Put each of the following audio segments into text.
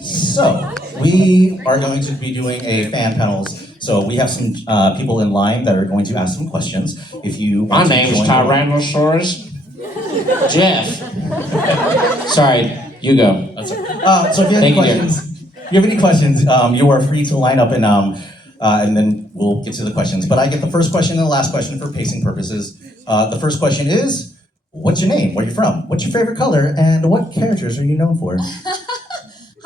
So, we are going to be doing a fan panels. So we have some people in line that are going to ask some questions. If you My name's Tyrannosaurus. Jeff. Sorry, you go. So if you have any questions, you are free to line up and then we'll get to the questions. But I get the first question and the last question for pacing purposes. The first question is, what's your name? Where are you from? What's your favorite color? And what characters are you known for?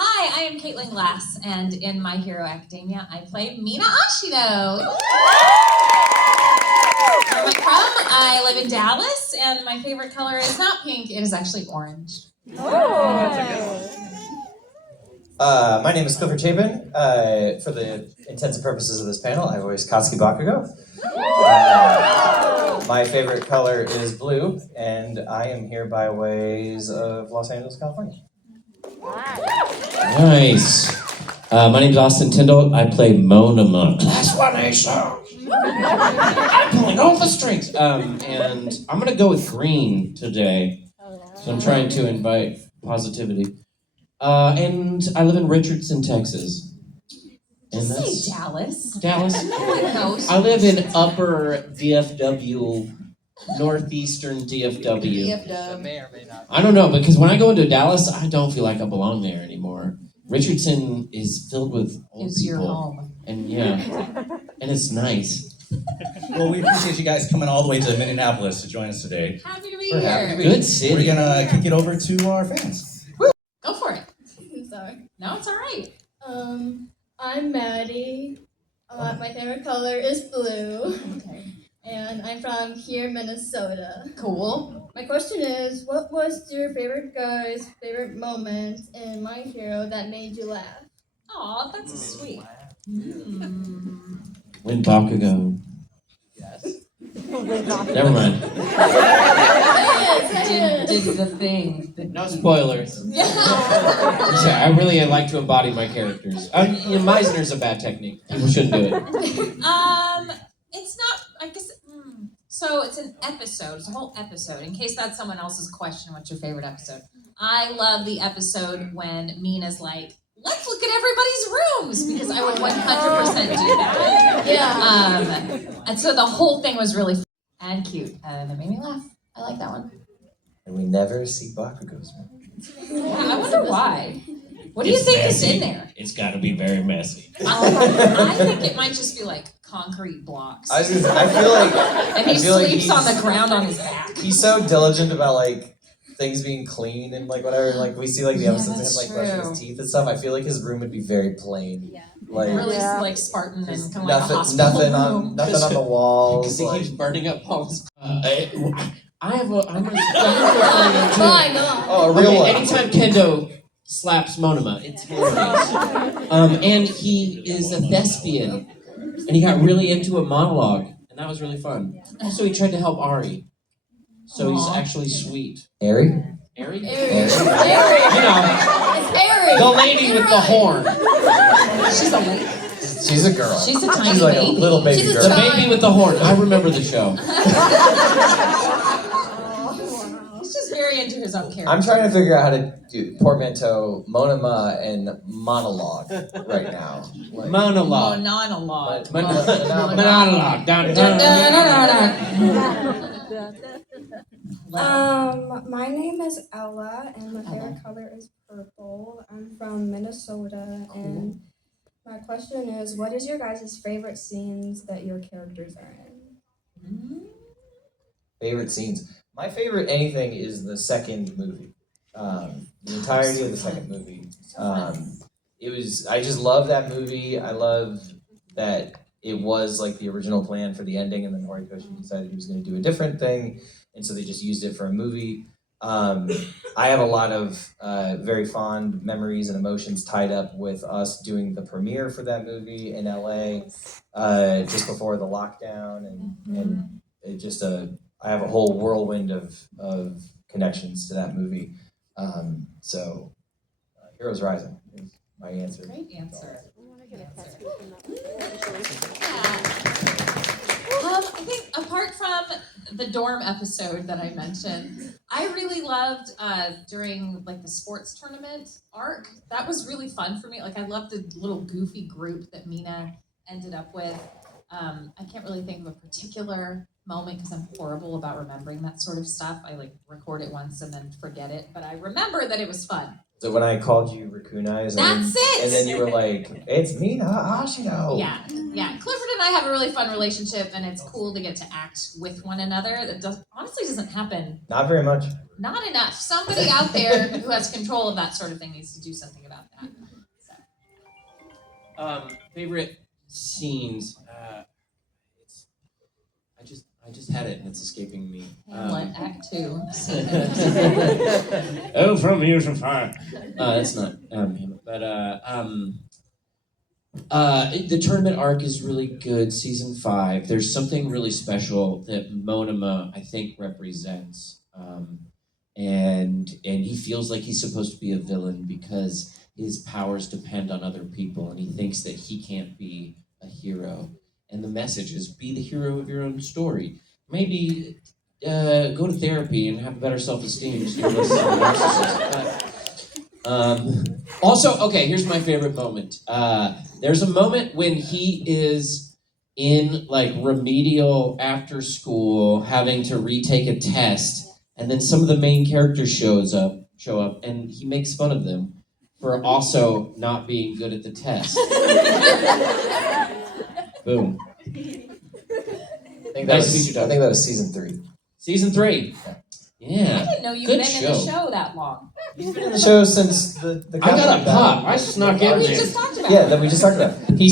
Hi, I am Caitlin Glass, and in My Hero Academia, I play Mina Ashino. Where am I from? I live in Dallas, and my favorite color is not pink, it is actually orange. My name is Clifford Chapin. For the intents and purposes of this panel, I voice Katsuki Bakugo. My favorite color is blue, and I am here by ways of Los Angeles, California. Nice. My name's Austin Tindle. I play Monoma. Class 1A song. I'm pulling all the strings. And I'm gonna go with green today. So I'm trying to invite positivity. And I live in Richardson, Texas. And Just say Dallas. Dallas. No, I live in upper DFW, northeastern DFW. That may or may not. I don't know, because when I go into Dallas, I don't feel like I belong there anymore. Richardson is filled with old It's people. your home. And yeah, and it's nice. Well, we appreciate you guys coming all the way to Minneapolis to join us today. Happy to be We're happy here. to be Good city. We're gonna kick it over to our fans. Go for it. Sorry. No, it's all right. I'm Maddie. My favorite color is blue, Okay. and I'm from here, Minnesota. Cool. My question is, what was your favorite guy's favorite moment in My Hero that made you laugh? Aw, that's sweet. Mm. When Bakugo. Yes. Never mind. Did the thing. No spoilers. I really like to embody my characters. Meisner's a bad technique. People shouldn't do it. It's not, I guess, so it's an episode, it's a whole episode. In case that's someone else's question, what's your favorite episode? I love the episode when Mina's like, let's look at everybody's rooms, because I would 100% do that. Yeah. And so the whole thing was really fun and cute, and it made me laugh. I like that one. And we never see Bakugo's room. Yeah, I wonder why. What do you think is in there? It's got to be very messy. I think it might just be like concrete blocks. I feel like And he sleeps on the ground on his back. he's so diligent about like things being clean and like whatever. Like we see like the Yeah, episodes of him that's like brushing true. his teeth and stuff. I feel like his room would be very plain. Yeah. Like Really like Spartan and kind of like a hospital nothing room. on the walls. Because he Like, keeps burning up Paul's. I'm Oh gonna. my god. oh, a real one. Anytime Kendo slaps Monoma, it's hilarious. And he is a thespian, and he got really into a monologue, and that was really fun. Also, he tried to help Ari, so he's Aw. actually sweet. Ari? Ari? Airy. Airy. You know, It's airy. the lady with the horn. She's a girl. She's a tiny She's like baby. a little baby She's a girl. The baby with the horn. I remember the show. He's just very into his own character. I'm trying to figure out how to do portmanteau monoma and monologue right now. Like, Monologue. Monologue. Monologue. Down, down. My name is Ella, and my favorite color is purple. I'm from Minnesota, and my question is, what is your guys' favorite scenes that your characters are in? favorite scenes. My favorite anything is the second movie. The entirety of the second movie. I just love that movie. I love that it was like the original plan for the ending, and then Horikoshi decided he was going to do a different thing, and so they just used it for a movie. I have a lot of very fond memories and emotions tied up with us doing the premiere for that movie in LA just before the lockdown, and it just I have a whole whirlwind of connections to that movie. So Heroes Rising is my answer. Great answer. I want to get a tattoo from that. Yeah. the dorm episode that I mentioned, I really loved during like the sports tournament arc. That was really fun for me. Like I loved the little goofy group that Mina ended up with. I can't really think of a particular moment because I'm horrible about remembering that sort of stuff. I like record it once and then forget it, but I remember that it was fun. So when I called you Raccoon Eyes, That's it! and then you were like, "It's me, how'd she know?" Yeah. Clifford and I have a really fun relationship, and it's cool to get to act with one another. That honestly doesn't happen. Not very much. Not enough. Somebody out there who has control of that sort of thing needs to do something about that. So. Favorite scenes. I just had it and it's escaping me. Hamlet, Act 2. Oh, from years of fire. That's not Hamlet, but the tournament arc is really good. Season 5. There's something really special that Monoma I think represents, and he feels like he's supposed to be a villain because his powers depend on other people, and he thinks that he can't be a hero. And the message is be the hero of your own story. Maybe go to therapy and have better self-esteem so you're less of a narcissist. Also, okay, here's my favorite moment. There's a moment when he is in like remedial after school having to retake a test, and then some of the main characters show up and he makes fun of them for also not being good at the test. Boom. I think that was season 3. Season 3. Yeah. I didn't know you've Good been in the show. show that long. He's been in the show since the I got a pop. I snuck in We there. just talked about Yeah, it. that we just talked about. He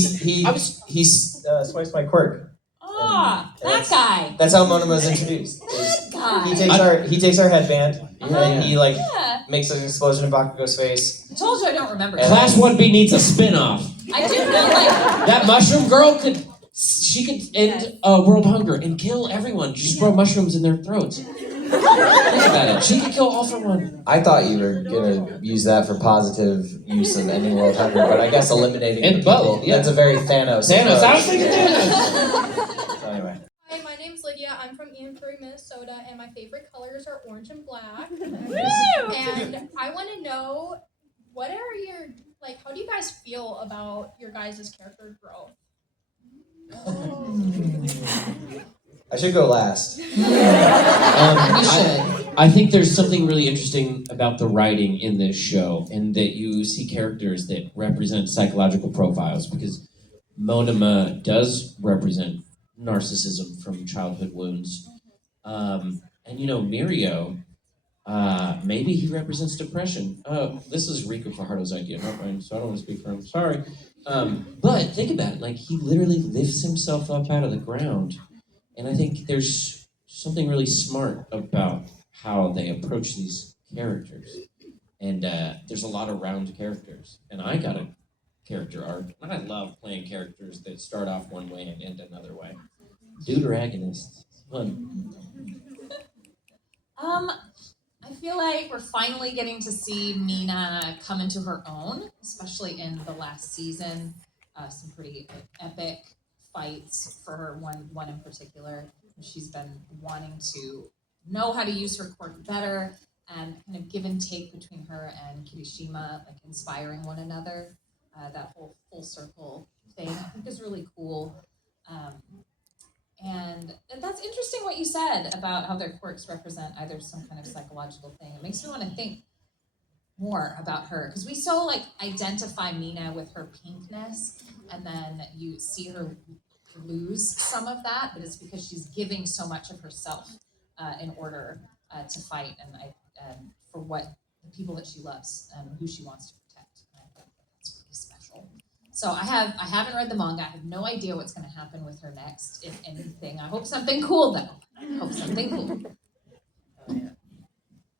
swipes my quirk. Ah, And that guy. That's how Monoma's introduced. That guy. He takes our headband and he like Yeah. makes an explosion in Bakugo's face. I told you I don't remember. Class 1B needs a spin-off. I do know, like, That mushroom girl could end world hunger and kill everyone. Just throw mushrooms in their throats. Think about it. She could kill all for one. I thought you were gonna use that for positive use of ending world hunger, but I guess eliminating And the people, both, yeah. that's a very Thanos. Thanos, I was approach. thinking Thanos. So anyway. Hi, my name's Lydia. I'm from Ianbury, Minnesota, and my favorite colors are orange and black. And I want to know, what are your, like, how do you guys feel about your guys' character growth? I should go last. I think there's something really interesting about the writing in this show, and that you see characters that represent psychological profiles, because Monoma does represent narcissism from childhood wounds. And Mirio, maybe he represents depression. This is Rico Fajardo's idea, not mine, so I don't want to speak for him. Sorry. But think about it, like he literally lifts himself up out of the ground. And I think there's something really smart about how they approach these characters. And there's a lot of round characters. And I got a character arc. And I love playing characters that start off one way and end another way. Deuteragonists. Fun. I feel like we're finally getting to see Mina come into her own, especially in the last season. Some pretty epic fights for her, one in particular. She's been wanting to know how to use her quirk better, and kind of give and take between her and Kirishima, like inspiring one another. That whole full circle thing I think is really cool. And that's interesting what you said about how their quirks represent either some kind of psychological thing. It makes me want to think more about her, because we so like identify Mina with her pinkness, and then you see her lose some of that, but it's because she's giving so much of herself in order to fight and for what the people that she loves and who she wants to protect. And I think that's pretty special. So I haven't read the manga. I have no idea what's going to happen with her next, if anything. I hope something cool though. I hope something cool.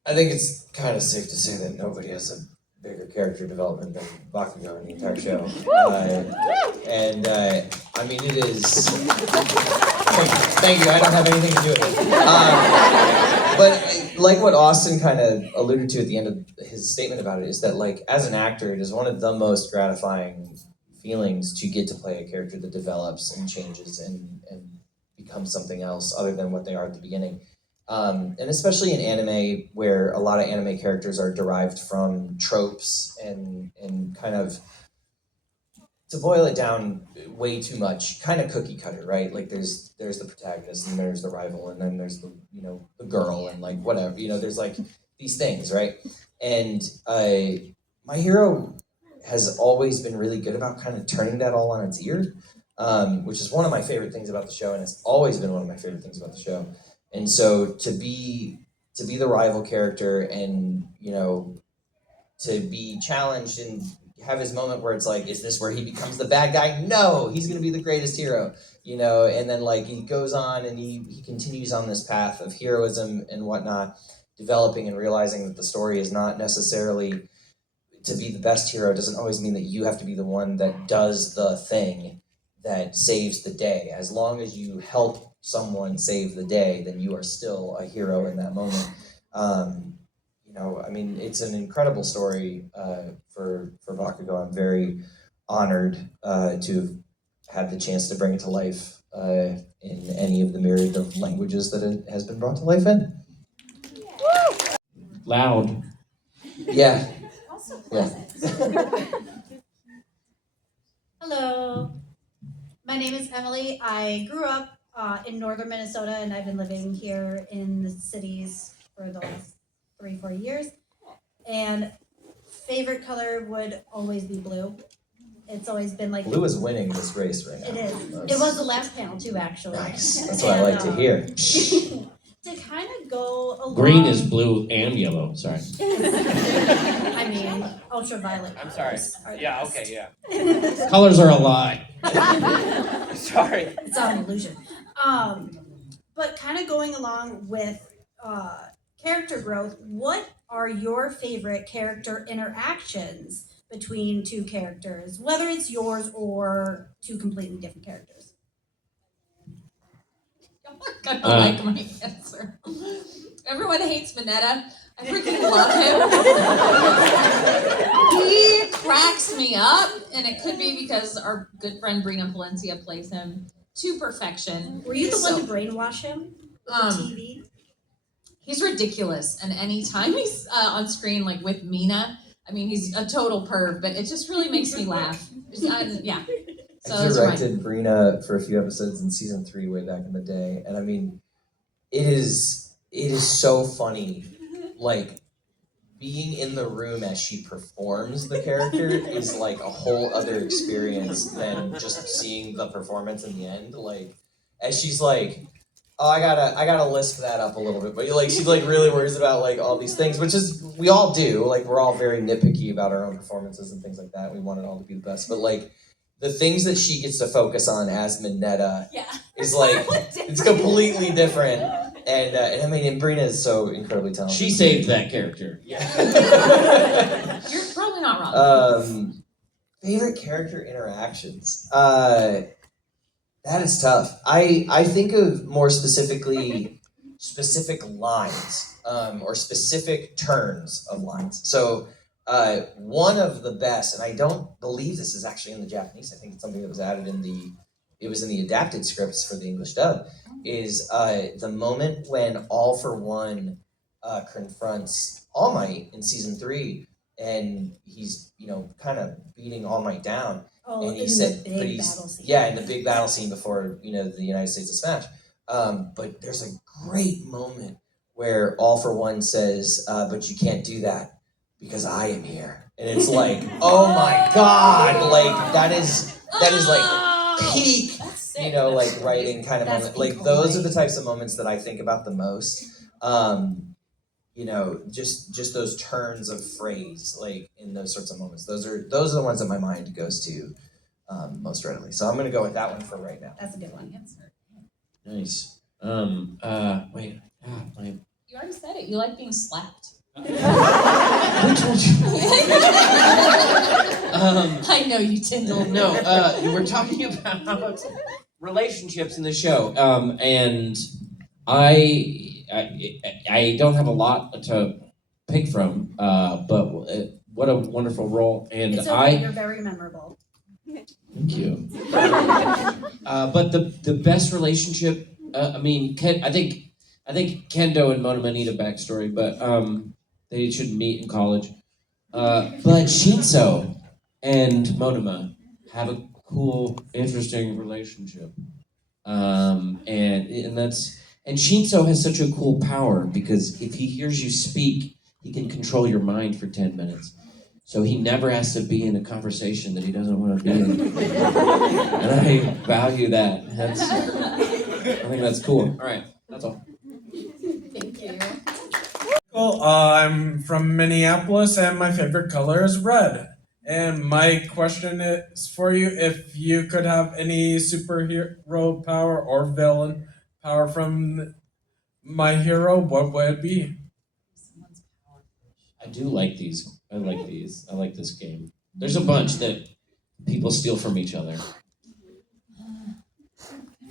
I think it's kind of safe to say that nobody has a bigger character development than Bakugo in the entire show. I mean, it is... Thank you, I don't have anything to do with it. But like what Austin kind of alluded to at the end of his statement about it, is that like, as an actor, it is one of the most gratifying feelings to get to play a character that develops and changes and become something else other than what they are at the beginning. And especially in anime, where a lot of anime characters are derived from tropes and kind of, to boil it down way too much, kind of cookie cutter, right? Like there's the protagonist and there's the rival and then there's the the girl and like whatever, there's like these things, right? And My Hero has always been really good about kind of turning that all on its ear, which is one of my favorite things about the show, and it's always been one of my favorite things about the show. And so to be the rival character and to be challenged and have his moment where it's like, is this where he becomes the bad guy? No, he's gonna be the greatest hero, and then like he goes on and he continues on this path of heroism and whatnot, developing and realizing that the story is not necessarily to be the best hero. Doesn't always mean that you have to be the one that does the thing that saves the day. As long as you help someone save the day, then you are still a hero in that moment. It's an incredible story for Bakugo. I'm very honored to have had the chance to bring it to life in any of the myriad of languages that it has been brought to life in. Loud. Yeah. Yeah. Hello, my name is Emily. I grew up in northern Minnesota, and I've been living here in the cities for the last 3-4 years. And favorite color would always be blue. It's always been like Blue is winning this race right now. it is. It was the last panel too, actually. Nice. That's what I like to hear. To kind of go along. Green is blue and yellow. Sorry. I mean, ultraviolet. I'm sorry. colors are the Yeah, best. okay, yeah. Colors are a lie. Sorry. It's all an illusion. But kind of going along with character growth, what are your favorite character interactions between two characters, whether it's yours or two completely different characters? I like my answer. Everyone hates Minetta. I freaking love him. He cracks me up, and it could be because our good friend Brina Palencia plays him to perfection. Were you the one to brainwash him with the TV? He's ridiculous, and anytime he's on screen, like with Mina, he's a total perv, but it just really makes me laugh. Yeah. So I directed Brina for a few episodes in season 3 way back in the day, and it is so funny. Like being in the room as she performs the character is like a whole other experience than just seeing the performance in the end. Like as she's like, oh, I gotta lisp that up a little bit, but she really worries about like all these things, which is we all do. Like we're all very nitpicky about our own performances and things like that. We want it all to be the best, but like the things that she gets to focus on as Minetta is like it's completely different. And Brina is so incredibly talented. She saved that character. You're probably not wrong. Favorite character interactions. That is tough. I think of more specifically specific lines or specific turns of lines. So one of the best, and I don't believe this is actually in the Japanese. I think it's something that was added in the adapted scripts for the English dub. Is the moment when All for One confronts All Might in season 3, and he's kind of beating All Might down. Oh, And he in said, the big battle scene. Yeah, in the big battle scene before the United States is smashed. But there's a great moment where All for One says, "But you can't do that because I am here," and it's like, oh my God, like that is like peak. Like writing kind of moment. Like those are the types of moments that I think about the most. Just those turns of phrase, like in those sorts of moments. Those are the ones that my mind goes to most readily. So I'm gonna go with that one for right now. That's a good one. Nice. Wait. You already said it. You like being slapped. Who told you? I know you, Tindle. No, we're talking about relationships in the show, and I don't have a lot to pick from, but what a wonderful role, and It's okay, you're very memorable. Thank you. But the best relationship I mean, I think Kendo and Monoma need a backstory, but they should meet in college. But Shinso and Monoma have a cool, interesting relationship, and Shinso has such a cool power because if he hears you speak, he can control your mind for 10 minutes. So he never has to be in a conversation that he doesn't want to be in. And I value that. I think that's cool. All right, that's all. Thank you. Cool. I'm from Minneapolis, and my favorite color is red. And my question is for you: if you could have any superhero power or villain power from my hero, what would it be? I do like these. I like these. I like this game. There's a bunch that people steal from each other.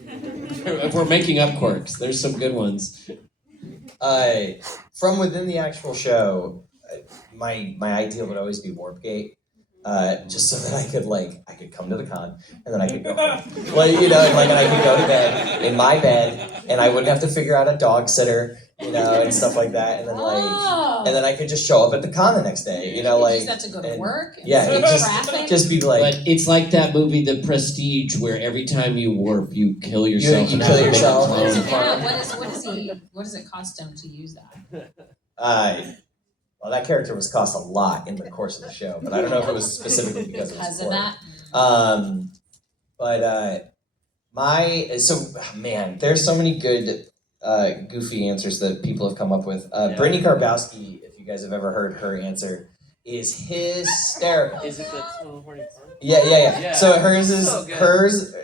If we're making up quirks, there's some good ones. From within the actual show, my ideal would always be Warpgate. Just so that I could come to the con and then I could go home. And I could go to bed in my bed and I wouldn't have to figure out a dog sitter, and stuff like that. And then I could just show up at the con the next day, You just have to go to work. And just be like. But it's like that movie, The Prestige, where every time you warp, you kill yourself. You kill yourself. What does it cost him to use that? Well, that character was cost a lot in the course of the show, but I don't know if it was specifically because it was of that. There's so many good goofy answers that people have come up with. Brittany Karbowski, if you guys have ever heard her answer, is hysterical. Is it the Total Horny Farm? Yeah. So hers.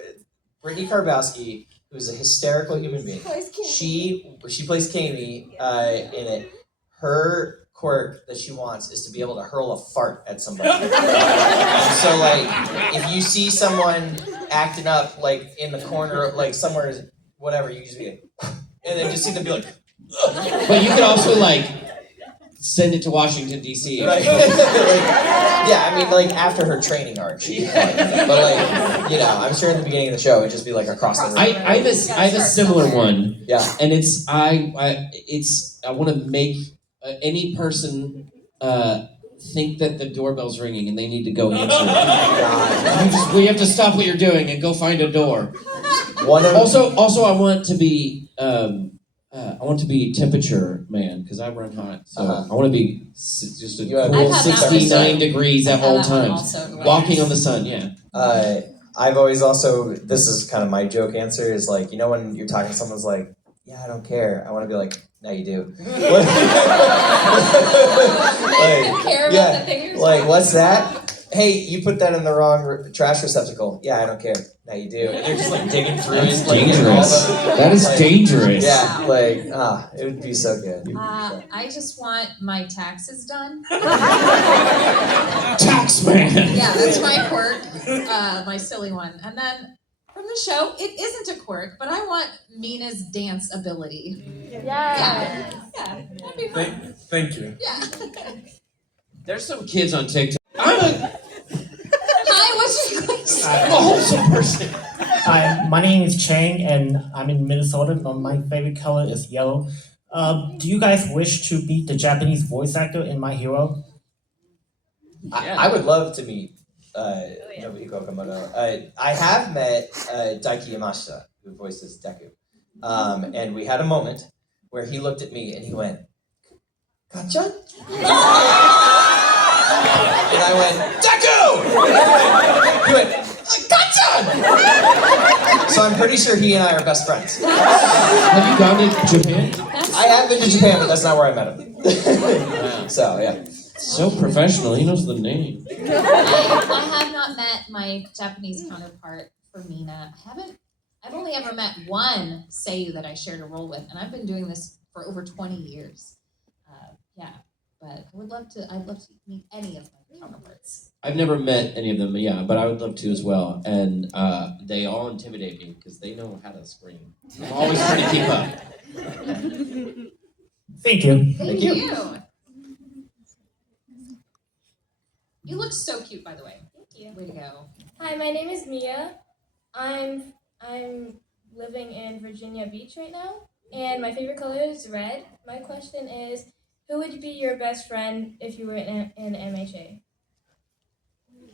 Brittany Karbowski, who's a hysterical human being. She plays Kami in it. Her quirk that she wants is to be able to hurl a fart at somebody. So if you see someone acting up in the corner, somewhere, whatever, you just be like, and then just see them be like. But you could also send it to Washington D.C. Right. After her training arc, she'd be fine. But I'm sure at the beginning of the show it'd just be across the room. I have a similar one. Yeah. And I want to make any person think that the doorbell's ringing and they need to go answer it. We have to stop what you're doing and go find a door. Also, I want to be temperature man because I run hot. So I want to be just a cool 69 degrees at all times, walking on the sun. Yeah. I've always this is kind of my joke answer is when you're talking to someone's like, yeah, I don't care. I want to be like, no, you do. What's that? Hey, you put that in the wrong trash receptacle. Yeah, I don't care. No, you do. And they're just digging through it. Dangerous. That is dangerous. Yeah, it would be so good. I just want my taxes done. Tax man. Yeah, that's my quirk, my silly one. And then from the show, it isn't a quirk, but I want Mina's dance ability. Yeah, that'd be fun. Thank you. Yeah. There's some kids on TikTok. Hi, what's your question? I'm a wholesome person. Hi, my name is Chang, and I'm in Minnesota. My favorite color is yellow. Do you guys wish to meet the Japanese voice actor in My Hero? I would love to meet Nobuhiko Okamoto. I have met Daiki Yamashita, who voices Deku. And we had a moment where he looked at me and he went, "Gotcha?" And I went, "Deku!" He went, "Gotcha!" So I'm pretty sure he and I are best friends. Have you gone to Japan? I have been to Japan, but that's not where I met him. So, yeah. So professional. He knows the name. I have not met my Japanese counterpart for Mina. I've only ever met one Seiyu that I shared a role with, and I've been doing this for over 20 years. But I'd love to meet any of my counterparts. I've never met any of them, but I would love to as well. And they all intimidate me because they know how to scream. I'm always trying to keep up. Thank you. Thank you. You look so cute, by the way. Thank you. Way to go. Hi, my name is Mia. I'm living in Virginia Beach right now, and my favorite color is red. My question is, who would be your best friend if you were in MHA?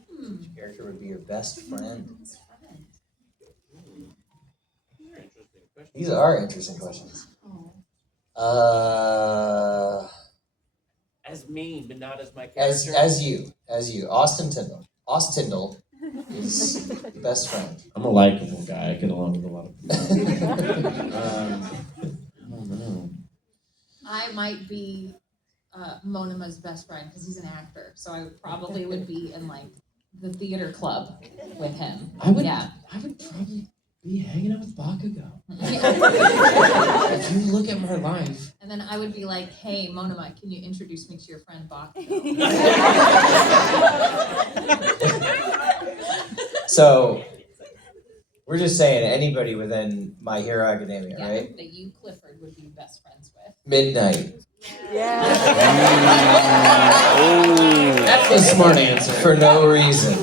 Which character would be your best friend? These are interesting questions. As me, but not as my character. As you, Tindle. Tindle is the best friend. I'm a likable guy. I get along with a lot of people. I don't know. I might be Monima's best friend because he's an actor, so I probably would be in like the theater club with him. I would probably be hanging out with Bakugo. If you look at my life. And then I would be like, hey, Monima, can you introduce me to your friend Bakugo? So, we're just saying anybody within My Hero Academia, Yeah, right? that you, Clifford, would be best friends with. Midnight. That's the smart answer. For no reason.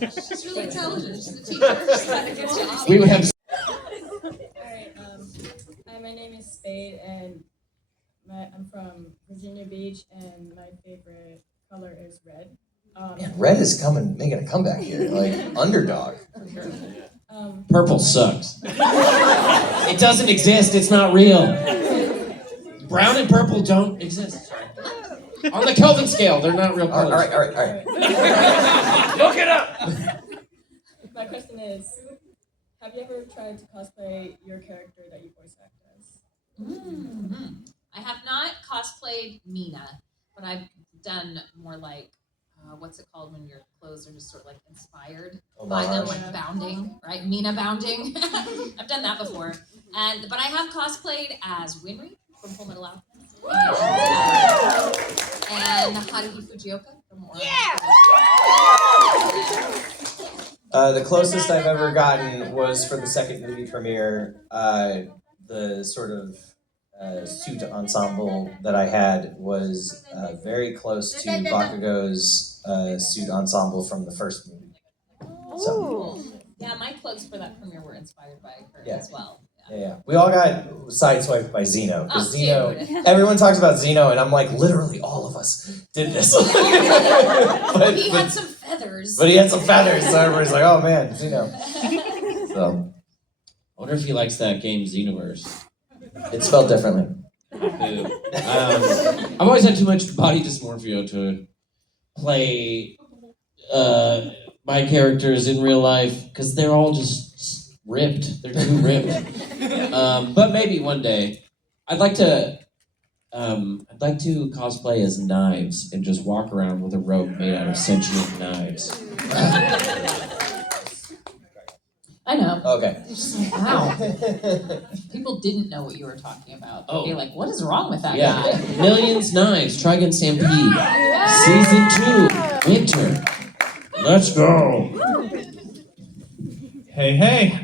She's really intelligent. She's a teacher. She's got a good job. We would have. Alright, hi, my name is Spade, and I'm from Virginia Beach, and my favorite color is red. Man, red is making a comeback here, like underdog. Purple sucks. It doesn't exist. It's not real. Brown and purple don't exist. On the Kelvin scale, they're not real colors. All right. Look it up! My question is, have you ever tried to cosplay your character that you voice act as? Mm-hmm. I have not cosplayed Mina, but I've done more like, what's it called when your clothes are just sort of like inspired by them, like bounding, right? Mina bounding. I've done that before. But I have cosplayed as Winry from Full Metal Alchemist. And Haruhi Fujioka from Orange. The closest I've ever gotten was for the second movie premiere. The sort of suit ensemble that I had was very close to Bakugo's suit ensemble from the first movie. So, Yeah, my clothes for that premiere were inspired by her as well. yeah. We all got sideswiped by Zeno. Because Zeno, dude. everyone talks about Zeno, and I'm like, literally all of us did this. He had some feathers. But he had some feathers, so everybody's like, oh man, Zeno. So, I wonder if he likes that game Xenoverse. it's spelled differently. I've always had too much body dysmorphia to play my characters in real life because they're all just ripped. They're too ripped. But maybe one day, I'd like to cosplay as Knives and just walk around with a robe made out of sentient knives. I know. Okay. Just like, wow. People didn't know what you were talking about. Oh. They're like, what is wrong with that Yeah, guy? Millions Knives, Trigun Stampede, Season 2, Winter. Let's go. Hey,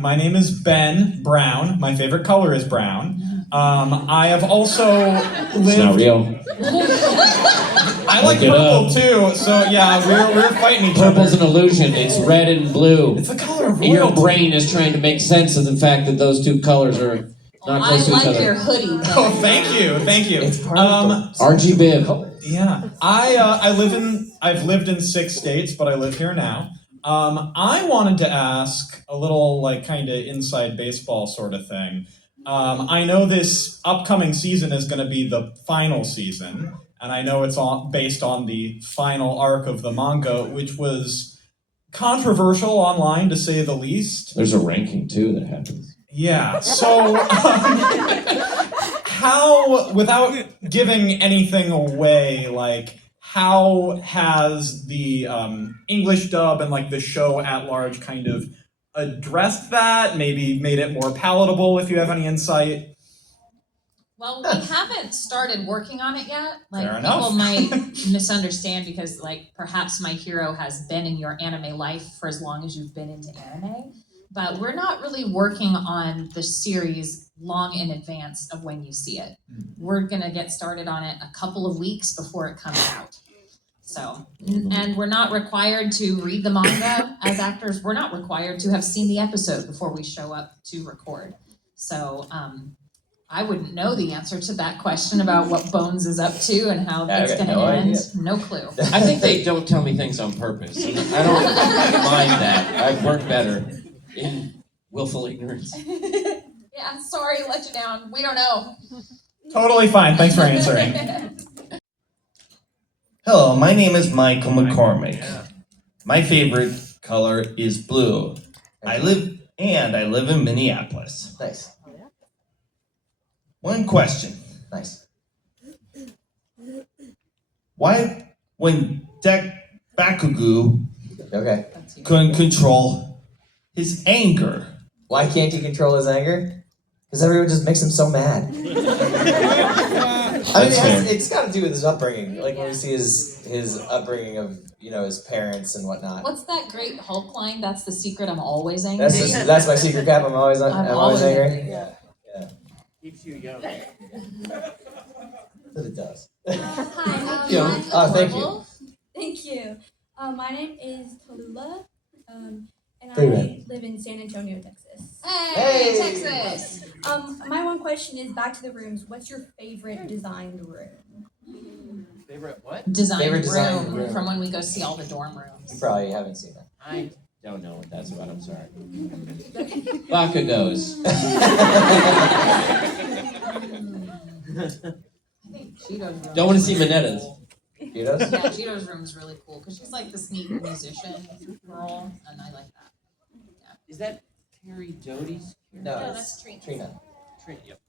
my name is Ben Brown. My favorite color is brown. I have also lived... It's not real. I like Look it purple up. too, so yeah, we're fighting each other. Purple's an illusion. It's red and blue. It's the color of Your royalty. brain is trying to make sense of the fact that those two colors are not I close to each like other. your hoodie. Ben. Oh, thank you. It's part of RG bib. Yeah, I've lived in 6 states, but I live here now. I wanted to ask a little like kind of inside baseball sort of thing. I know this upcoming season is going to be the final season, and I know it's based on the final arc of the manga, which was controversial online to say the least. There's a ranking too that happens. Yeah, so how, without giving anything away, like, how has the English dub and like the show at large kind of addressed that, maybe made it more palatable if you have any insight? Well, we haven't started working on it yet. Like, Fair enough. people might misunderstand because, like, perhaps My Hero has been in your anime life for as long as you've been into anime. But we're not really working on the series long in advance of when you see it. We're going to get started on it a couple of weeks before it comes out. So, and we're not required to read the manga as actors. We're not required to have seen the episode before we show up to record. So, I wouldn't know the answer to that question about what Bones is up to and how it's going to end. No clue. I think they don't tell me things on purpose. I don't mind that. I've worked better in willful ignorance. Yeah, sorry, let you down. We don't know. Totally fine. Thanks for answering. Hello, my name is Michael McCormick. My favorite color is blue. I live in Minneapolis. Nice. One question. Nice. Why, when Bakugu couldn't control his anger? Why can't he control his anger? Because everyone just makes him so mad. I mean, it's got to do with his upbringing. Like when we see his upbringing of his parents and whatnot. What's that great Hulk line? That's the secret. I'm always angry. That's my secret, Cap. I'm always angry. Yeah. Keeps you young. That it does. Hi. Thank you. Thank you. My name is Tallulah, and Hey, I man. live in San Antonio, Texas. Hey, Texas. My one question is back to the rooms. What's your favorite designed room? Favorite what? Favorite designed room room. from when we go see all the dorm rooms. You probably haven't seen that. I don't know what that's about. I'm sorry. Bakugos. I think Cheeto's room. Don't want to see Minetta's. Cheetos? Yeah, Cheeto's room is really cool because she's like this neat musician girl, and I like that. Is that Terry Doty's? No, No, it's that's Trina. Trina. Yep.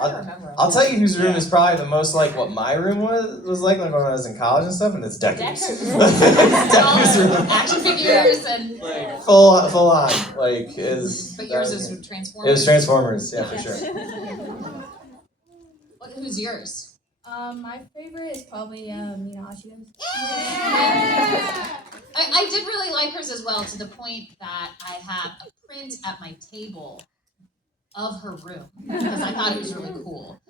I'll tell you whose room is probably the most like what my room was like when I was in college and stuff, and it's Decker's. Decker's room. Action figures and. Full on, like is. But yours is Transformers. It was Transformers, yeah, for sure. Who's yours? My favorite is probably Minashi's. I did really like hers as well, to the point that I have a print at my table of her room because I thought it was really cool.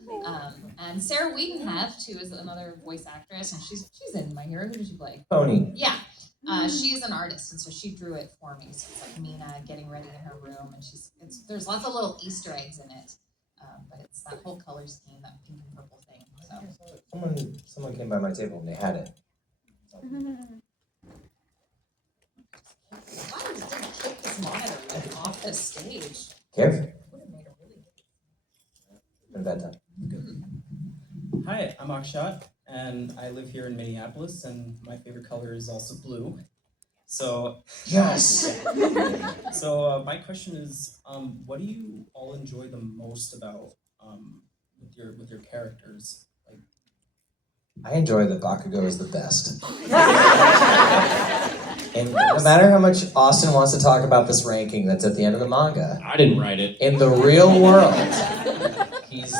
And Sarah Wiedenheft, who is another voice actress, and she's in My Hero. Who did she play? Pony. Yeah. She's an artist, and so she drew it for me. So it's like Mina getting ready in her room, and there's lots of little Easter eggs in it. But it's that whole color scheme, that pink and purple thing. So. Someone came by my table and they had it. I just didn't kick this monitor off the stage. Careful. Would have made a really Been a bad time. Hi, I'm Akshat, and I live here in Minneapolis, and my favorite color is also blue. So Yes. So my question is, what do you all enjoy the most about with your characters? Like, I enjoy that Bakugo is the best. And no matter how much Austin wants to talk about this ranking that's at the end of the manga, I didn't write it. in the real world, he's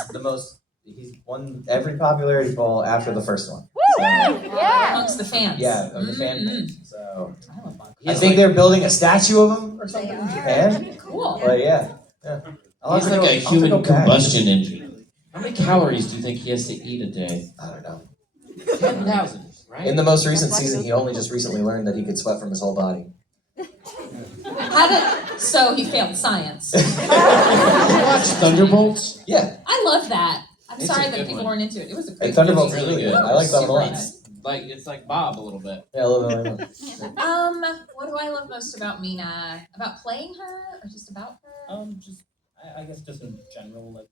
won every popularity poll after the first one. So, amongst the fans. yeah, of the fan base. So I love Bakugo. I think they're building a statue of him or something in Japan. Cool. But yeah. I'll He's have to like go- a I'll have to human go back. combustion engine. How many calories do you think he has to eat a day? I don't know. 10,000, right? In the most recent season, he only just recently learned that he could sweat from his whole body. So he failed science. Did you watch Thunderbolts? Yeah. I love that. I'm It's sorry a that good people one. weren't into it. It was a And great Thunderbolt's movie. really good. I like that one a lot. It's like Bob a little bit. Yeah, a little bit like that. What do I love most about Mina? About playing her, or just about her? I guess just in general, like.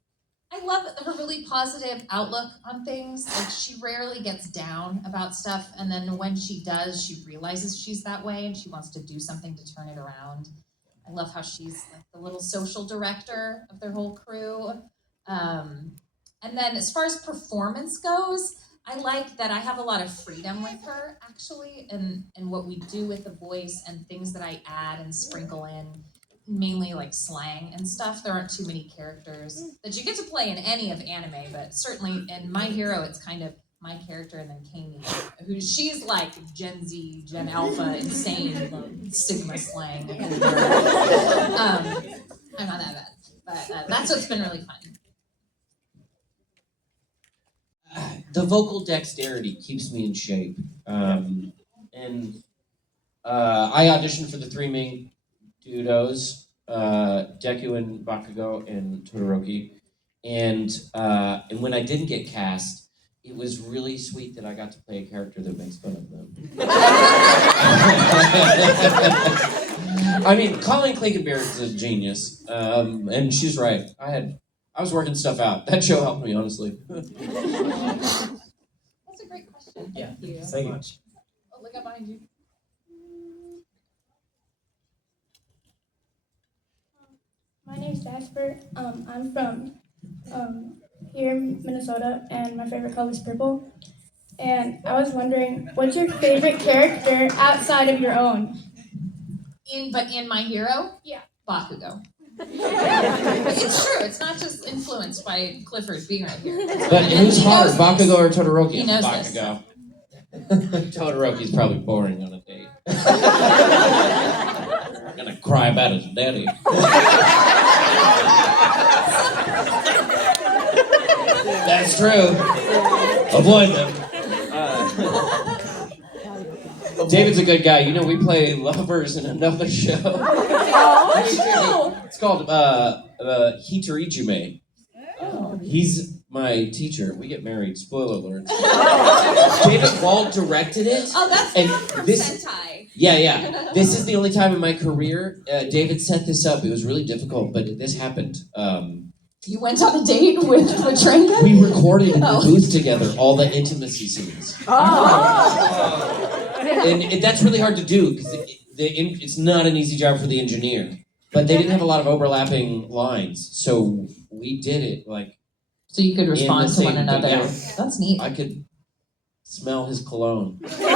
I love her really positive outlook on things. Like, she rarely gets down about stuff, and then when she does, she realizes she's that way and she wants to do something to turn it around. I love how she's like the little social director of their whole crew. And then as far as performance goes, I like that I have a lot of freedom with her, actually, and what we do with the voice and things that I add and sprinkle in. Mainly like slang and stuff. There aren't too many characters that you get to play in any of anime, but certainly in My Hero, it's kind of my character and then Kami, she's like Gen Z, Gen Alpha, insane Sigma slang. I'm not that bad, but that's what's been really fun. the vocal dexterity keeps me in shape. And I auditioned for the three main duos, Deku and Bakugo and Todoroki. And when I didn't get cast, it was really sweet that I got to play a character that makes fun of them. I mean, Colleen Clinkenberg is a genius, and she's right. I was working stuff out. That show helped me, honestly. That's a great question. Yeah. Thank you. Thank you. Oh, look up behind you. My name's Jasper. I'm from here in Minnesota, and my favorite color is purple. And I was wondering, what's your favorite character outside of your own? In My Hero? Yeah. Bakugo. It's true. It's not just influenced by Clifford being right here. But who's hotter, Bakugo or Todoroki? He knows Bakugo. Todoroki's probably boring on a date. I'm gonna cry about his daddy. That's true. Avoid them. David's a good guy. You know, we play lovers in another show. Oh, what show? It's called Hitarijume. He's my teacher. We get married. Spoiler alert. David Wald directed it. Oh, that's and not from this, Sentai. Yeah. This is the only time in my career David set this up. It was really difficult, but this happened. You went on a date with Matrenga? We recorded in the booth together all the intimacy scenes. And that's really hard to do because it's not an easy job for the engineer. But they didn't have a lot of overlapping lines, so we did it like. So you could respond to one another. Yeah. That's neat. I could smell his cologne. Sorry.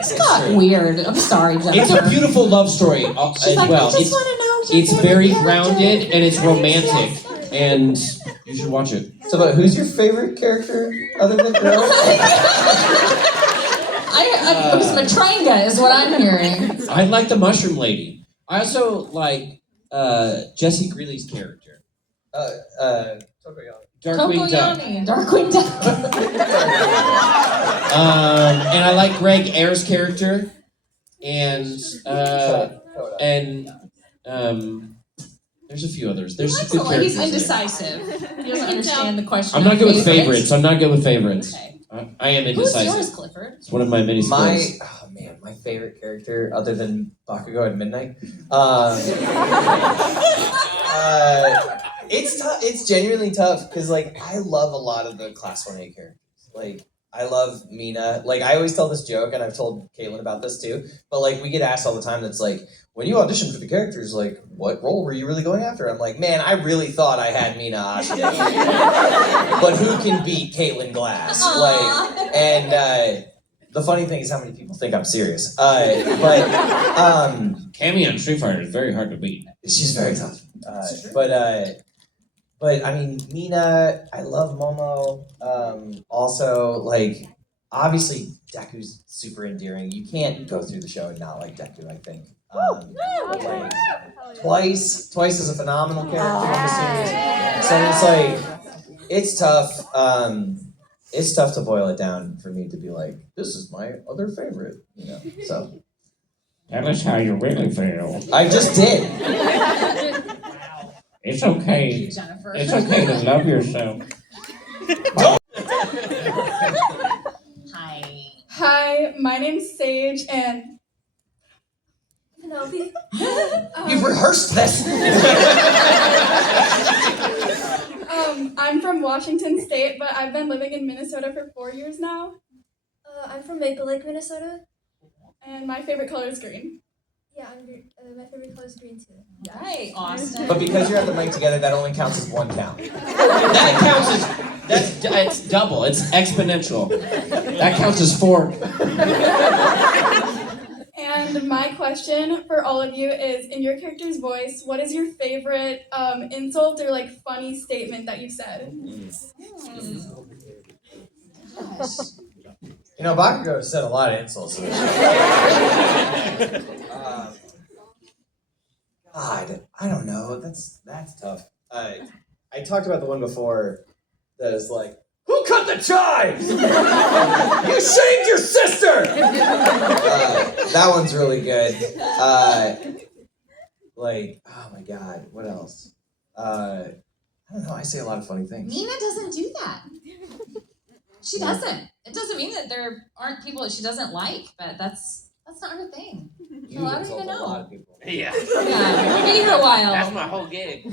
It's not weird. I'm sorry, Jennifer. It's a beautiful love story as like, well. I just want to know. It's very grounded and it's romantic, and you should watch it. So, but who's your favorite character other than Girl? It was Matrenga is what I'm hearing. I like the Mushroom Lady. I also like Jesse Greeley's character. Darkwing Duck. Darkwing Duck. And I like Greg Ayer's character, and there's a few others. There's some good characters. He's indecisive. He doesn't understand the question. I'm not good with favorites. I'm not good with favorids. Okay. I am indecisive. Who's yours, Clifford? It's one of my many skills. My favorite character other than Bakugo at midnight. It's tough. It's genuinely tough because like I love a lot of the Class 1A characters. Like I love Mina. Like I always tell this joke, and I've told Caitlin about this too. But like we get asked all the time. That's like when you audition for the characters, like what role were you really going after? I'm like, man, I really thought I had Mina Ashton. But who can beat Caitlin Glass? Like and. The funny thing is how many people think I'm serious. Cammy on Street Fighter is very hard to beat. She's very tough. But I mean, Mina, I love Momo. Also, like, obviously, Deku's super endearing. You can't go through the show and not like Deku, I think. Like, Twice is a phenomenal character in the series. So it's like, it's tough. It's tough to boil it down for me to be like, this is my other favorite, you know. So Tell us how you really feel. I just did. It's okay. Thank you, Jennifer. It's okay to love yourself. Hi. Hi, my name's Sage, and Penelope. We've rehearsed this. I'm from Washington State, but I've been living in Minnesota for 4 years now. I'm from Maple Lake, Minnesota. And my favorite color is green. Yeah, my favorite color is green too. Right, Austin. But because you're at the mic together, that only counts as one count. That counts as it's double. It's exponential. That counts as 4. And my question for all of you is, in your character's voice, what is your favorite insult or like funny statement that you've said? You know, Bakugo said a lot of insults. God, I don't know. That's tough. I talked about the one before. that is like, who cut the chives? You shamed your sister! That one's really good. Oh my god, what else? I don't know, I say a lot of funny things. Nina doesn't do that. She doesn't. It doesn't mean that there aren't people that she doesn't like, but that's not her thing. You So I don't insult even a lot know. of people. Yeah. Yeah, we've been here a while. That's my whole gig. Do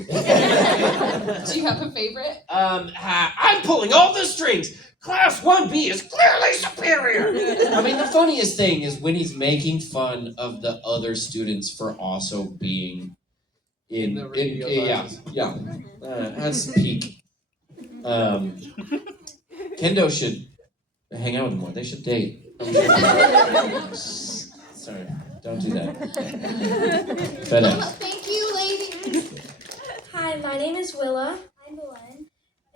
you have a favorite? I'm pulling all the strings. Class 1B is clearly superior. I mean, the funniest thing is when he's making fun of the other students for also being in yeah. That's peak. Kendo should hang out with him more. They should date. Sorry, don't do that. FedEx. Thank you, ladies. Hi, my name is Willa. I'm Belen,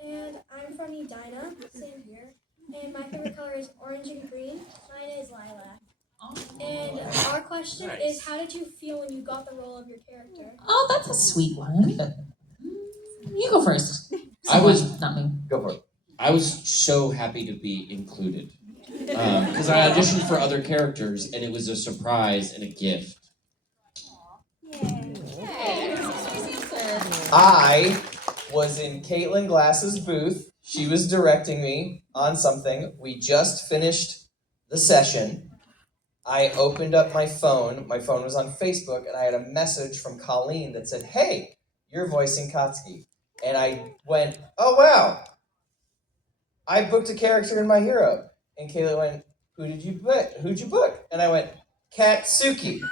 and I'm from Edina, same here. And my favorite color is orange and green. Mine is lilac. And our question is, how did you feel when you got the role of your character? Oh, that's a sweet one. You go first. Not me. Go for it. I was so happy to be included. Because I auditioned for other characters, and it was a surprise and a gift. I was in Caitlin Glass's booth. She was directing me on something. We just finished the session. I opened up my phone. My phone was on Facebook, and I had a message from Colleen that said, "Hey, you're voicing Katsuki." And I went, "Oh, wow. I booked a character in My Hero." And Kayla went, "Who'd you book?" And I went, "Katsuki."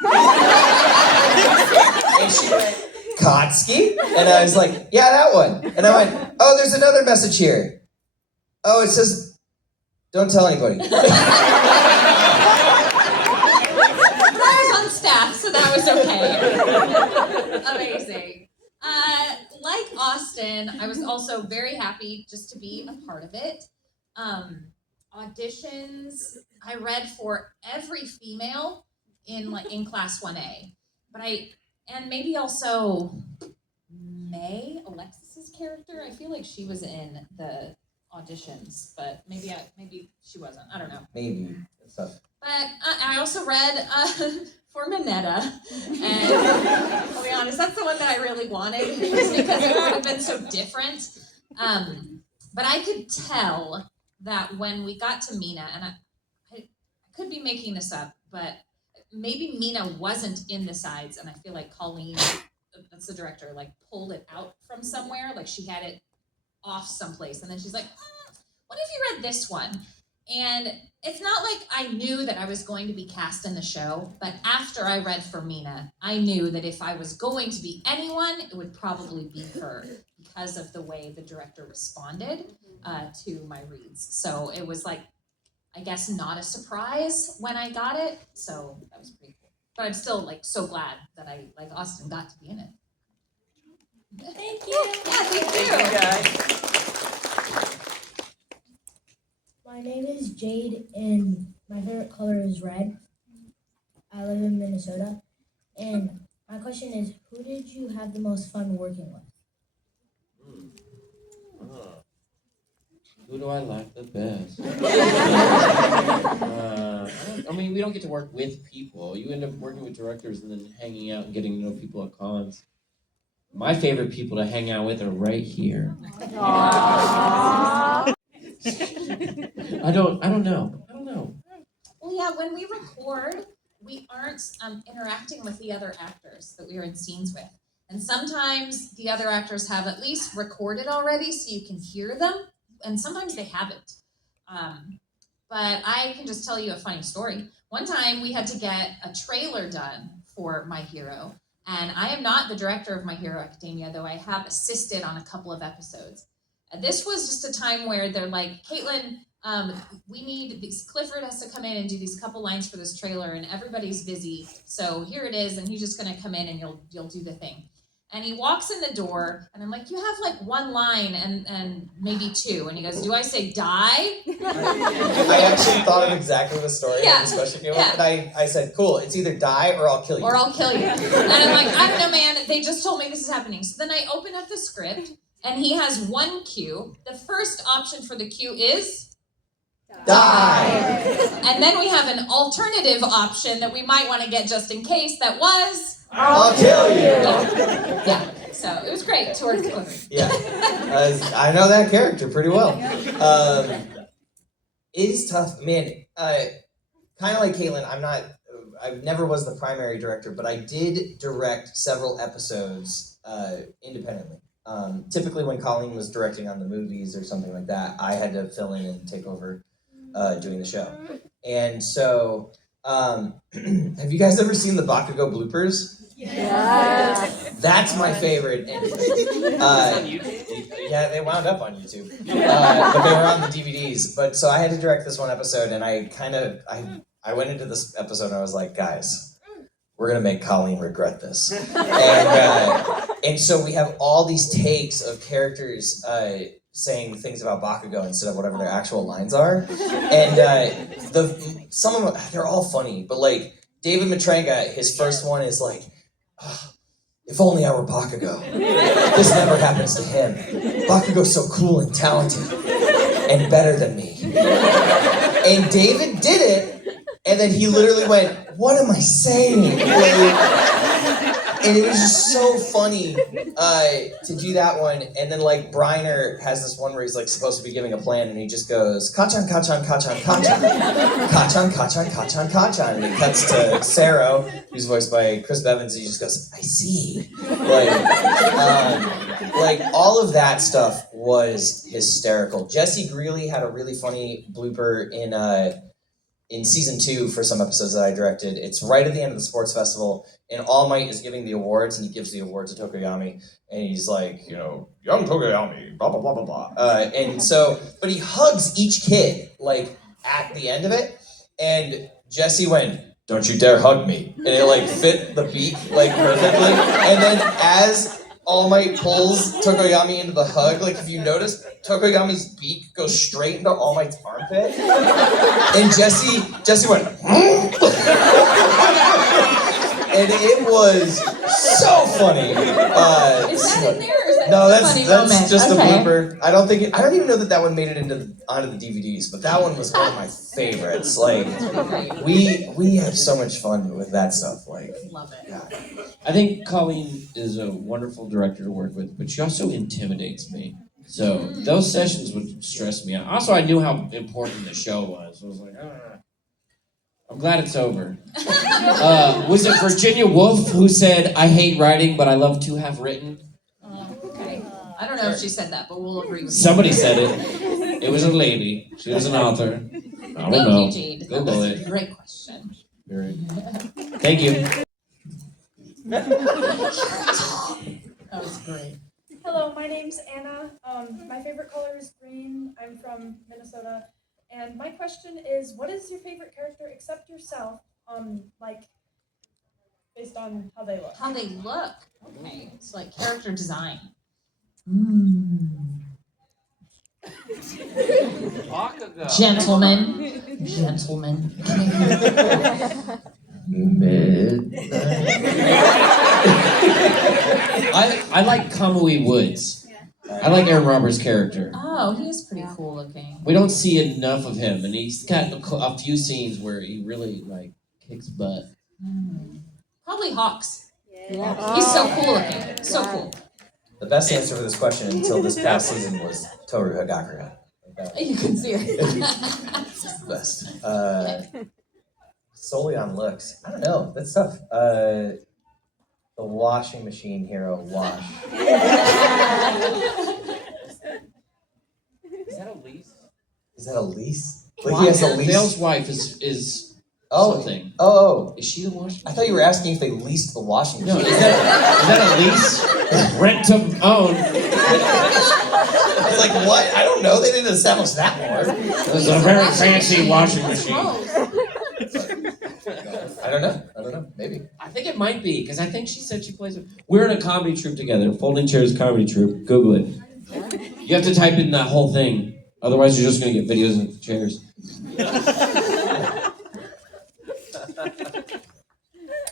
And she went, "Katsuki?" And I was like, "Yeah, that one." And I went, "Oh, there's another message here. Oh, it says, don't tell anybody." I was on staff, so that was okay. Amazing. Like Austin, I was also very happy just to be a part of it. Auditions, I read for every female in class 1A, and maybe also May, Alexis's character. I feel like she was in the auditions, but maybe she wasn't. I don't know. Maybe. It's tough. But I also read for Minetta, and I'll be honest, that's the one that I really wanted, just because it would have been so different. But I could tell that when we got to Mina, and I could be making this up, but maybe Mina wasn't in the sides, and I feel like Colleen, that's the director, like pulled it out from somewhere, like she had it off someplace, and then she's like, what if you read this one? And it's not like I knew that I was going to be cast in the show, but after I read for Mina, I knew that if I was going to be anyone, it would probably be her because of the way the director responded to my reads. So it was like, I guess not a surprise when I got it. So that was pretty cool. But I'm still like so glad that I, like Austin, got to be in it. Thank you. Yeah, thank you. guys. My name is Jade, and my favorite color is red. I live in Minnesota, and my question is, who did you have the most fun working with? Who do I like the best? I mean, we don't get to work with people. You end up working with directors and then hanging out and getting to know people at cons. My favorite people to hang out with are right here. I don't know. Well, yeah, when we record, we aren't interacting with the other actors that we are in scenes with. And sometimes the other actors have at least recorded already so you can hear them, and sometimes they haven't. But I can just tell you a funny story. One time we had to get a trailer done for My Hero, and I am not the director of My Hero Academia, though I have assisted on a couple of episodes. This was just a time where they're like, Caitlin, we need these, Clifford has to come in and do these couple lines for this trailer, and everybody's busy, so here it is, and he's just gonna come in and you'll do the thing. And he walks in the door, and I'm like, you have like one line and maybe two. And he goes, do I say die? I actually thought of exactly the story Yeah. that this question came up, and I said, cool, it's either die or I'll kill you. Or I'll kill you. And I'm like, I don't know, man, they just told me this is happening. So then I open up the script, and he has one Q. The first option for the Q is Die. And then we have an alternative option that we might want to get just in case. That was I'll kill you. Yeah. So it was great. Towards Clifford. Yeah, I know that character pretty well. It is tough, man. Kind of like Caitlin, I never was the primary director, but I did direct several episodes independently. Typically, when Colleen was directing on the movies or something like that, I had to fill in and take over doing the show. And so, have you guys ever seen the Bakugo bloopers? Yeah. That's my favorite. Yeah, they wound up on YouTube, but they were on the DVDs. But so I had to direct this one episode, and I went into this episode and I was like, guys, we're gonna make Colleen regret this. And so we have all these takes of characters saying things about Bakugo instead of whatever their actual lines are, and some of them, they're all funny, but like David Matranga, his first one is like, oh, if only I were Bakugo. This never happens to him. Bakugo's so cool and talented and better than me. And David did it, and then he literally went, what am I saying? And it was just so funny to do that one. And then like Briner has this one where he's like supposed to be giving a plan, and he just goes, Kachan, Kachan, Kachan, Kachan. Kachan, Kachan, Kachan, Kachan. And he cuts to Saro, who's voiced by Chris Bevins, and he just goes, I see. Like all of that stuff was hysterical. Jesse Greeley had a really funny blooper in season 2 for some episodes that I directed. It's right at the end of the sports festival, and All Might is giving the awards, and he gives the award to Tokoyami, and he's like, young Tokoyami, blah, blah, blah, blah, blah. But he hugs each kid, like, at the end of it, and Jesse went, don't you dare hug me. And it, like, fit the beat, like, perfectly. And then as All Might pulls Tokoyami into the hug, like, if you notice, Tokoyami's beak goes straight into All Might's armpit. And Jesse went, and it was so funny. Is that in there, or is that No, a that's funny moment? just Okay. a blooper. I don't even know that one made it onto the DVDs, but that one was one of my favorites. Like, we have so much fun with that stuff. Like, love it. God. I think Colleen is a wonderful director to work with, but she also intimidates me. So those sessions would stress me out. Also, I knew how important the show was. I was like, I'm glad it's over. Was it Virginia Woolf who said, I hate writing, but I love to have written? Okay. I don't know if she said that, but we'll agree with Somebody said it. It was a lady. She was an author. I don't know. Thank you, Jade. Google That was it. a great question. Thank you. That was great. Hello, my name's Anna. My favorite color is green. I'm from Minnesota. And my question is, what is your favorite character except yourself? Like, based on how they look. How they look. Okay. It's like character design. Gentlemen. I like Kamui Woods. I like Aaron Roberts' character. Oh, he is pretty cool looking. We don't see enough of him, and he's got a few scenes where he really like kicks butt. Probably Hawks. Yeah. He's so cool looking. So cool. The best answer for this question until this past season was Toru Hagakura. You can see it. It's the best. Solely on looks. I don't know. That's tough. The washing machine hero wash. Is that a lease? Is that a lease? Like he has a lease. Dale's wife is something. Oh. Is she the washing? I thought you were asking if they leased the washing machine. No, is that a lease? Rent to own. I was like, what? I don't know. They didn't establish that more. It was a very fancy washing machine. I don't know. Maybe. I think it might be, because I think she said she plays it. We're in a comedy troupe together, Folding Chairs Comedy Troupe. Google it. You have to type in that whole thing. Otherwise, you're just going to get videos of chairs.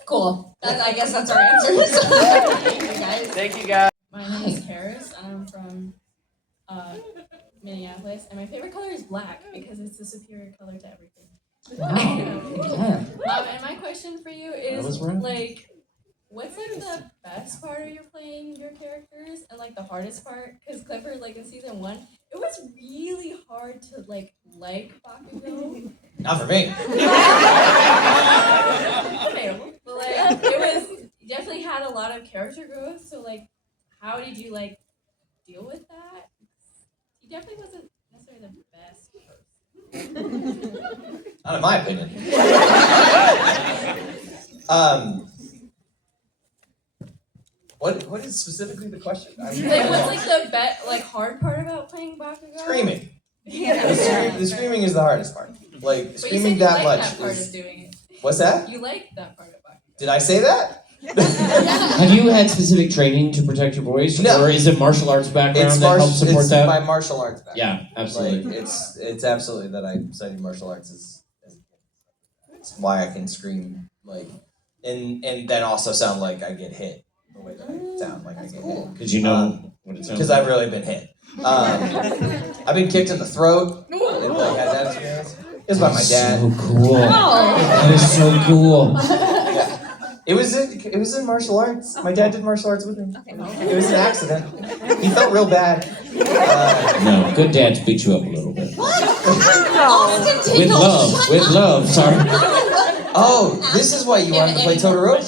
Cool. I guess that's our answer. Thank you guys. Thank you guys. My name is Karis. I'm from Minneapolis, and my favorite color is black because it's the superior color to everything. And my question for you is like, what's like the best part of your playing your characters and like the hardest part? Because Clifford, like in season 1, it was really hard to like Bakugo. Not for me. But like it was you definitely had a lot of character growth. So like, how did you like deal with that? He definitely wasn't necessarily the best person. Not in my opinion. What is specifically the question? Like, what's like the hard part about playing Bakugo? Screaming. Yeah. The screaming is the hardest part. Like But screaming you that like much. That part is- of doing it. What's that? You like that part of Bakugo. Did I say that? Have you had specific training to protect your voice, No. or is it martial arts background It's that helps support it's that? my martial arts background. Yeah, absolutely. Like, it's absolutely that I studied martial arts as it's why I can scream like and then also sound like I get hit the way that I sound like I get hit. Because you know what it sounds Because like. I've really been hit. I've been kicked in the throat. And, like, had that experience. It was by my dad. So cool. That is so cool. It was in martial arts. My dad did martial arts with me. It was an accident. He felt real bad. No, good dads beat you up a little bit. Austin With Tindle, love, shut with up. love, sorry. Oh, this is why you wanted to play Totoro?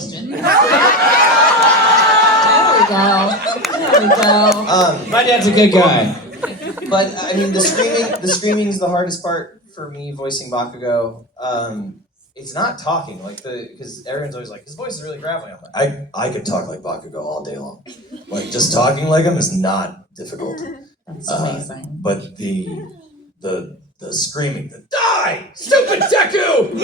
There we go. My dad's a good guy. But I mean, the screaming is the hardest part for me voicing Bakugo. It's not talking because everyone's always like his voice is really gravelly. I'm like, I could talk like Bakugo all day long. Like just talking like him is not difficult. That's amazing. But the screaming, the die, stupid Deku,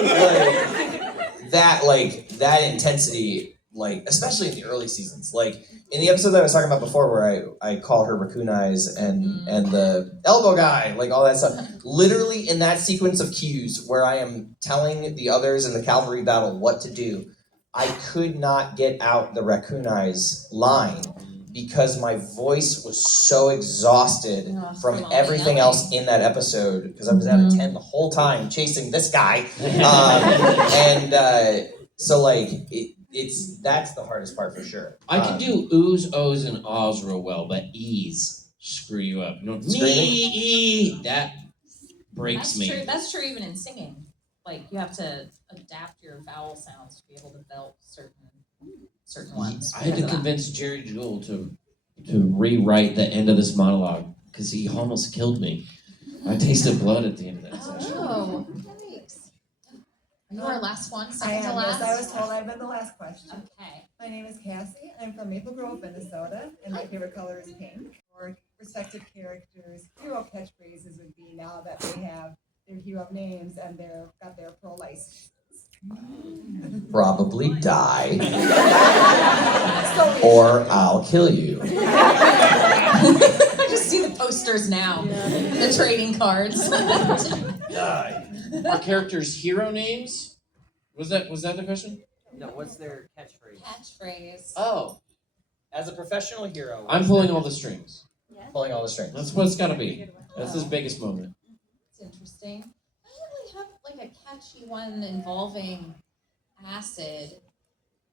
that intensity, like especially in the early seasons, like in the episode that I was talking about before, where I call her raccoon eyes and the elbow guy, like all that stuff. Literally in that sequence of cues where I am telling the others in the cavalry battle what to do, I could not get out the raccoon eyes line because my voice was so exhausted from everything else in that episode because I was at a 10 the whole time chasing this guy. So like that's the hardest part for sure. I can do oohs, ohs, and ahs real well, but e's screw you up. No, me, that breaks me. True. That's true even in singing. Like you have to adapt your vowel sounds to be able to belt certain ones. I had to convince Jerry Jewell to rewrite the end of this monologue because he almost killed me. I tasted blood at the end of that session. Oh, nice. You are last one, I second to am, last. yes, I was told I've been the last question. Okay. My name is Cassie. I'm from Maple Grove, Minnesota, and my favorite color is pink. Or respective characters' hero catchphrases would be now that they have their hero names and they've got their pro licenses. Probably die, or I'll kill you. Just see the posters now. The trading cards. Die. Our characters' hero names? Was that the question? No, what's their catchphrase? Catchphrase. Oh, As a professional hero. I'm pulling all the strings. Pulling all the strings. That's what it's gotta be. That's his biggest moment. It's interesting. I don't really have like a catchy one involving acid,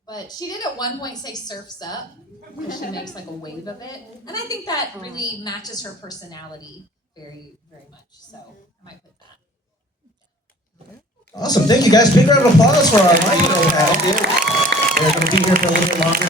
but she did at one point say "surfs up" because she makes like a wave of it, and I think that really matches her personality very, very much. So I might put that. Awesome. Thank you guys. Big round of applause for our live show. They're going to be here for a little bit longer.